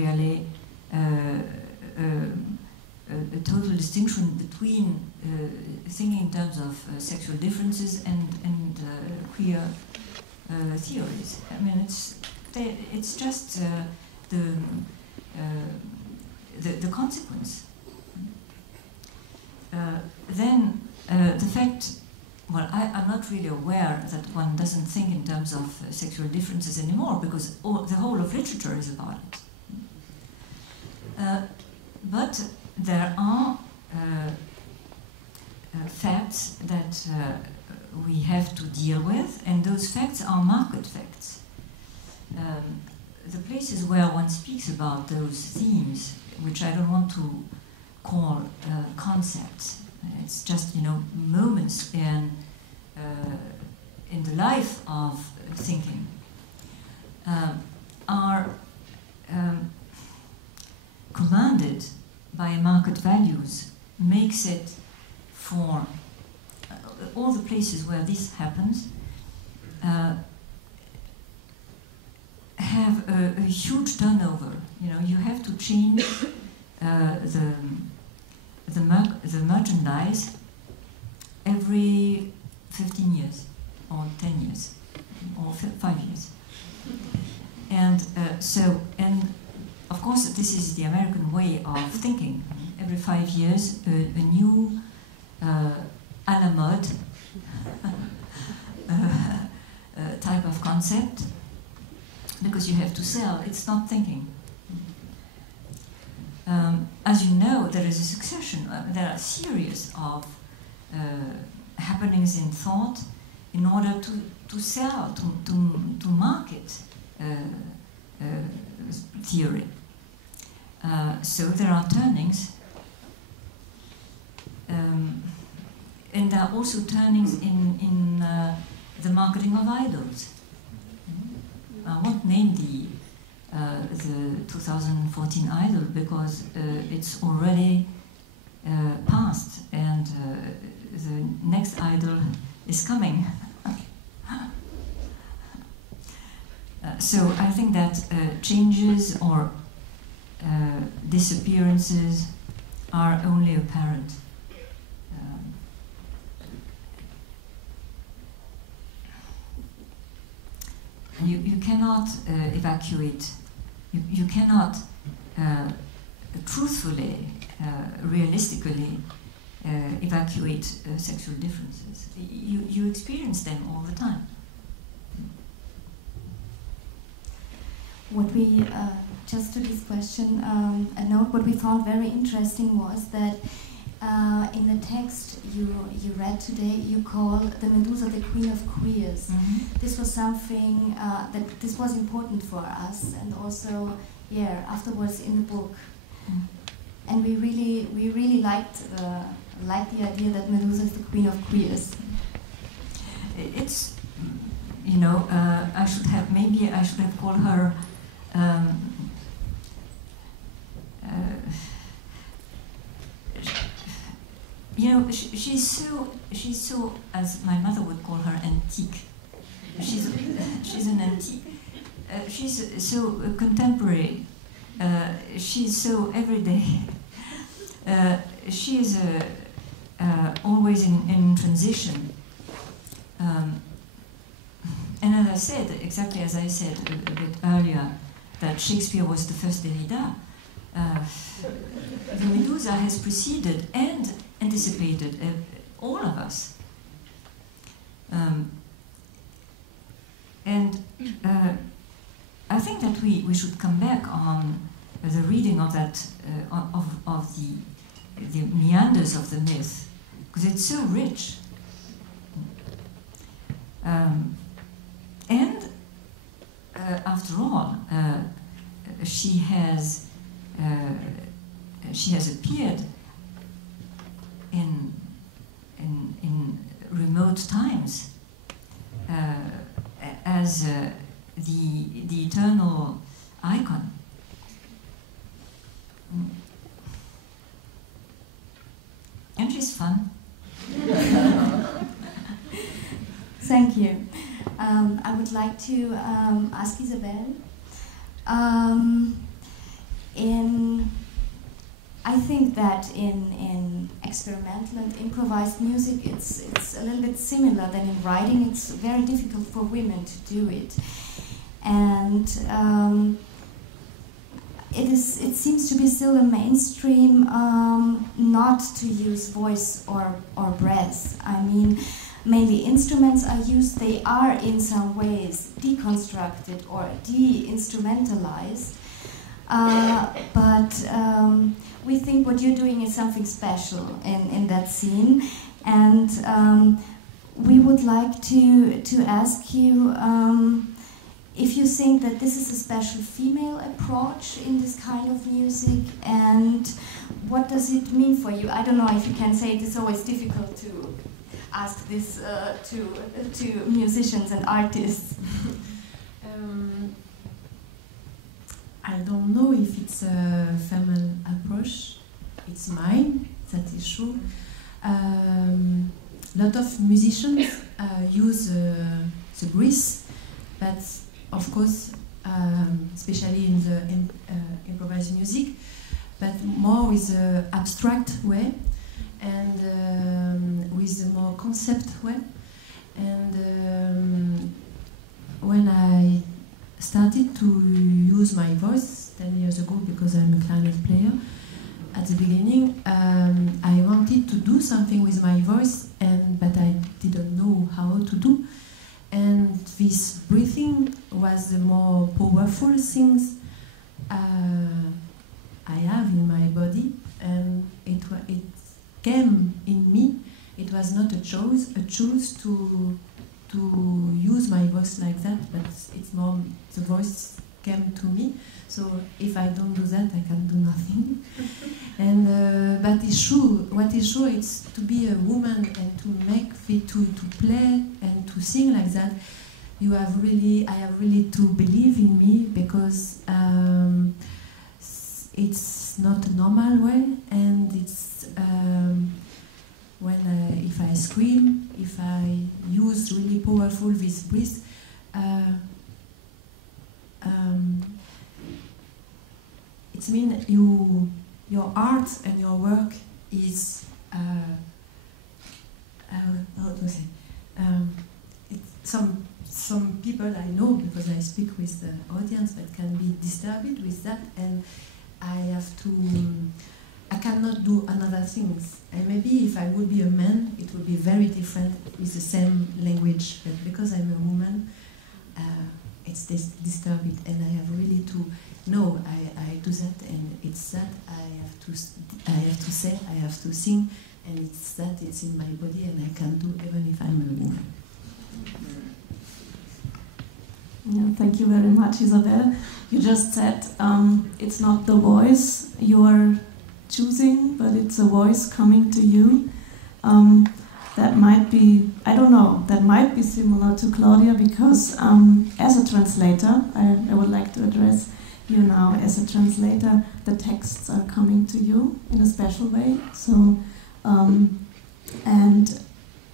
really a total distinction between thinking in terms of sexual differences and queer theories. I mean, it's just the consequence. Then the fact, well, I'm not really aware that one doesn't think in terms of sexual differences anymore, because the whole of literature is about it. But there are facts that we have to deal with, and those facts are market facts. The places where one speaks about those themes, which I don't want to call concepts, it's just, you know, moments in the life of thinking, are commanded by market values, makes it for all the places where this happens have a huge turnover. You know, you have to change the merchandise every 15 years or 10 years or 5 years. And and of course this is the American way of thinking. Every 5 years a new à la mode type of concept, because you have to sell. It's not thinking. As you know, there is a succession, there are a series of happenings in thought in order to sell, to market theory. So there are turnings, and there are also turnings in the marketing of idols. I won't name the 2014 idol because it's already past, and the next idol is coming. So I think that changes or disappearances are only apparent. You cannot evacuate, you cannot truthfully, realistically evacuate sexual differences. You experience them all the time. What we, just to this question, a note, what we found very interesting was that in the text you read today, you call the Medusa the queen of queers. Mm-hmm. This was something that this was important for us, and also, yeah, afterwards in the book. Mm. And we really liked the idea that Medusa is the queen of queers. It's, you know, I should have called her. You know, she's so, as my mother would call her, antique. She's an antique. She's so contemporary. She's so everyday. She is always in transition. And as I said, exactly as I said a bit earlier, that Shakespeare was the first Derrida, the Medusa has preceded and anticipated all of us. And I think that we should come back on the reading of that, of the meanders of the myth, because it's so rich. And after all, she has appeared in remote times as the eternal icon. And she's fun. Thank you. I would like to ask Isabelle. think that in experimental and improvised music, it's a little bit similar than in writing. It's very difficult for women to do it, and it seems to be still a mainstream not to use voice or breath. I mean, mainly instruments are used. They are in some ways deconstructed or de-instrumentalized. But we think what you're doing is something special in that scene, and we would like to ask you if you think that this is a special female approach in this kind of music, and what does it mean for you? I don't know if you can say it. It's always difficult to ask this to musicians and artists. I don't know if it's a female approach. It's mine, that is true. A lot of musicians use the breath, but of course, especially in the improvised music, but more with the abstract way and with the more concept way. And when I started to use my voice 10 years ago, because I'm a clarinet player, at the beginning I wanted to do something with my voice, but I didn't know how to do. And this breathing was the more powerful things I have in my body, and it came in me. It was not a choice to use my voice like that, but it's more the voice came to me. So if I don't do that, I can do nothing. And but it's true. What is true, it's to be a woman and to make to play and to sing like that. I have really to believe in me, because it's not a normal way, and it's if I scream, if I use really powerful this breath, it means your art and your work is how to say, some people I know, because I speak with the audience, that can be disturbed with that, and I cannot do another things. And maybe if I would be a man, it would be very different with the same language. But because I'm a woman, it's disturbed, and I have really to know I do that, and it's that I have to say, I have to sing, and it's that it's in my body, and I can do even if I'm a woman. Yeah, thank you very much, Isabelle. You just said it's not the voice you are choosing, but it's a voice coming to you. That might be, I don't know, that might be similar to Claudia, because as a translator, I would like to address you now as a translator. The texts are coming to you in a special way. So, and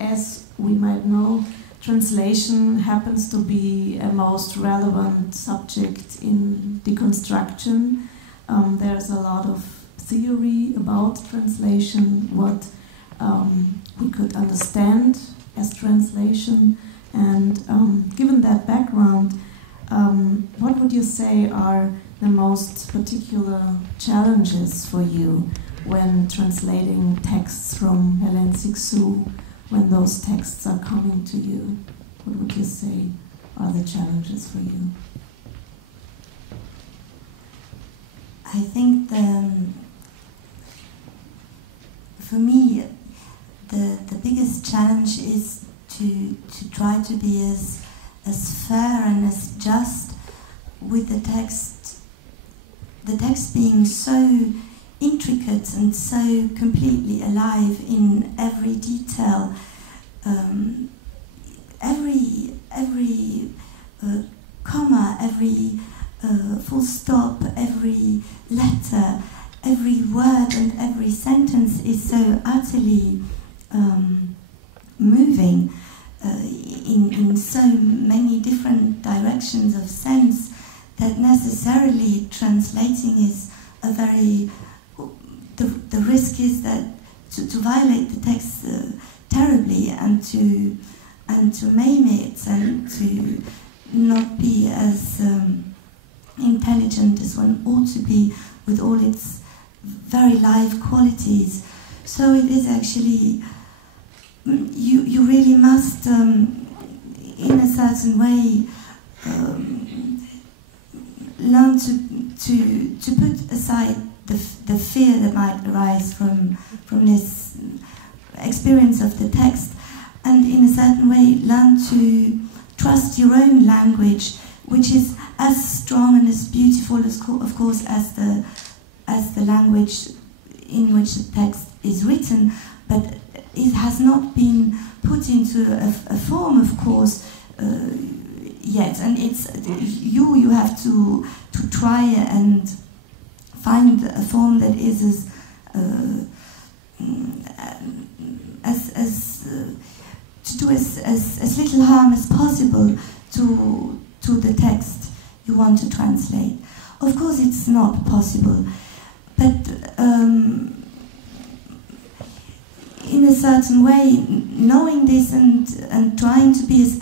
as we might know, translation happens to be a most relevant subject in deconstruction. There's a lot of theory about translation, what we could understand as translation, and given that background, what would you say are the most particular challenges for you when translating texts from Hélène Cixous, when those texts are coming to you? What would you say are the challenges for you? I think for me, the biggest challenge is to try to be as fair and as just with the text being so intricate and so completely alive in every detail, every comma, every full stop, every letter, every word and every sentence is so utterly moving in so many different directions of sense that necessarily translating is a very the risk is that to violate the text terribly and to maim it and to not be as intelligent as one ought to be with all its very live qualities. So it is actually, you really must, in a certain way, learn to put aside the fear that might arise from this experience of the text, and in a certain way learn to trust your own language, which is as strong and as beautiful, of course, as the language in which the text is written, but it has not been put into a form, of course, yet, and it's you have to try and find a form that is to do as little harm as possible to the text you want to translate. Of course, it's not possible, but in a certain way, knowing this and trying to be as